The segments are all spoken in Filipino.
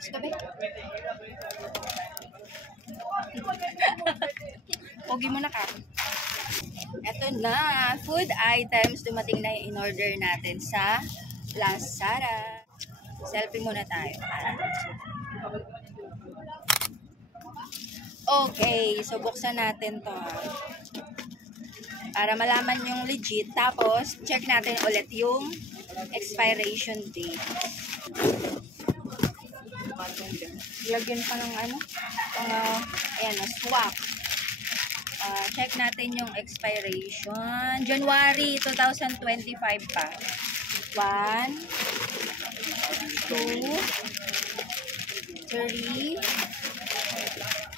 Sabi? Pogi mo na ka. Ito na, food items. Dumating na yung in-order natin sa Lazada. Selfie muna tayo. Okay, so buksan natin to ha. Para malaman yung legit. Tapos, check natin ulit yung expiration date. Lagyan pa ng ano? Ayan, swap. Check natin yung expiration. January 2025 pa. 1, 2, 3,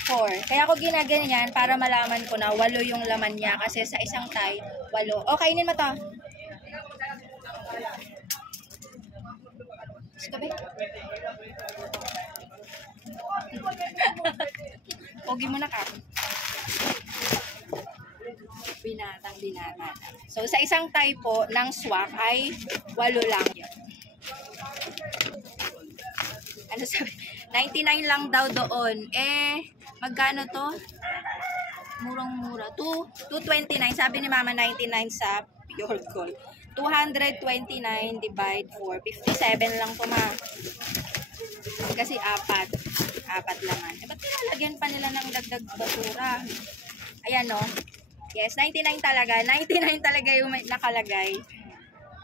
4. Kaya ako ginaganyan para malaman ko na 8 yung laman niya. Kasi sa isang tie, 8. O, kainin mo to. Sabi? Pogi mo na ka. Binatang. So, sa isang tie po ng swak ay 8 lang yun. Ano sabi? 99 lang daw doon. Magkano to? Murang-mura. 229. Sabi ni Mama 99 sa Pure Gold. 229 divide 4. 57 lang to, ma. Kasi 4 laman. Ba't nilalagyan pa nila ng dagdag basura? Ayan, no? Yes, 99 talaga. 99 talaga yung nakalagay.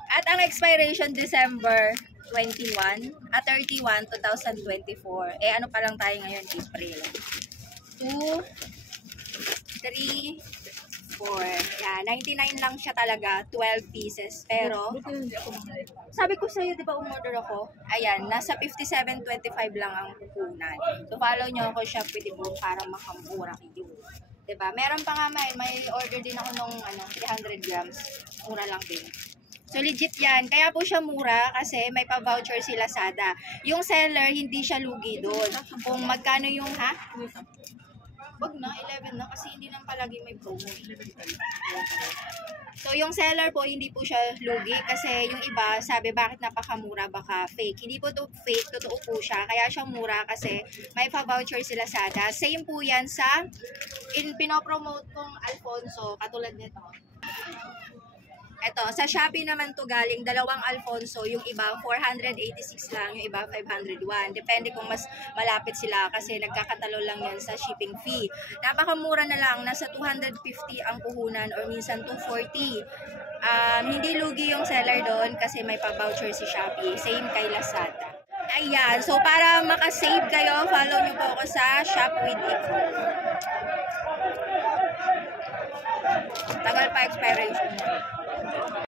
At ang expiration December 31, 31, 2024. Ano pa lang tayo ngayon? April. 2, 3, 4. Yan, 99 lang siya talaga. 12 pieces. Pero, sabi ko sa'yo, di ba umorder ako? Ayan, nasa 57.25 lang ang puhunan. So, follow nyo ako siya pwede mo para makamura kayo. Diba? Meron pa nga may order din ako nung 300 grams. Mura lang din. So, legit yan. Kaya po siya mura kasi may pa-voucher si Lazada. Yung seller, hindi siya lugi doon. Kung magkano yung, wag na, 11 na kasi hindi nang palagi may promo. So, yung seller po, hindi po siya lugi kasi yung iba, sabi, bakit napakamura, baka fake. Hindi po to fake, totoo po siya. Kaya siya mura kasi may pa-voucher si Lazada. Same po yan sa pinopromote kong Alfonso, katulad nito. Ito, sa Shopee naman to galing, dalawang Alfonso, yung iba 486 lang, yung iba 501. Depende kung mas malapit sila kasi nagkakatalo lang yan sa shipping fee. Napakamura na lang, nasa 250 ang puhunan or minsan 240. Hindi lugi yung seller doon kasi may pa-voucher si Shopee. Same kay Lazada. Ayan, so para makasave kayo, follow nyo po ako sa Shop with Iko. Tagal pa expiration.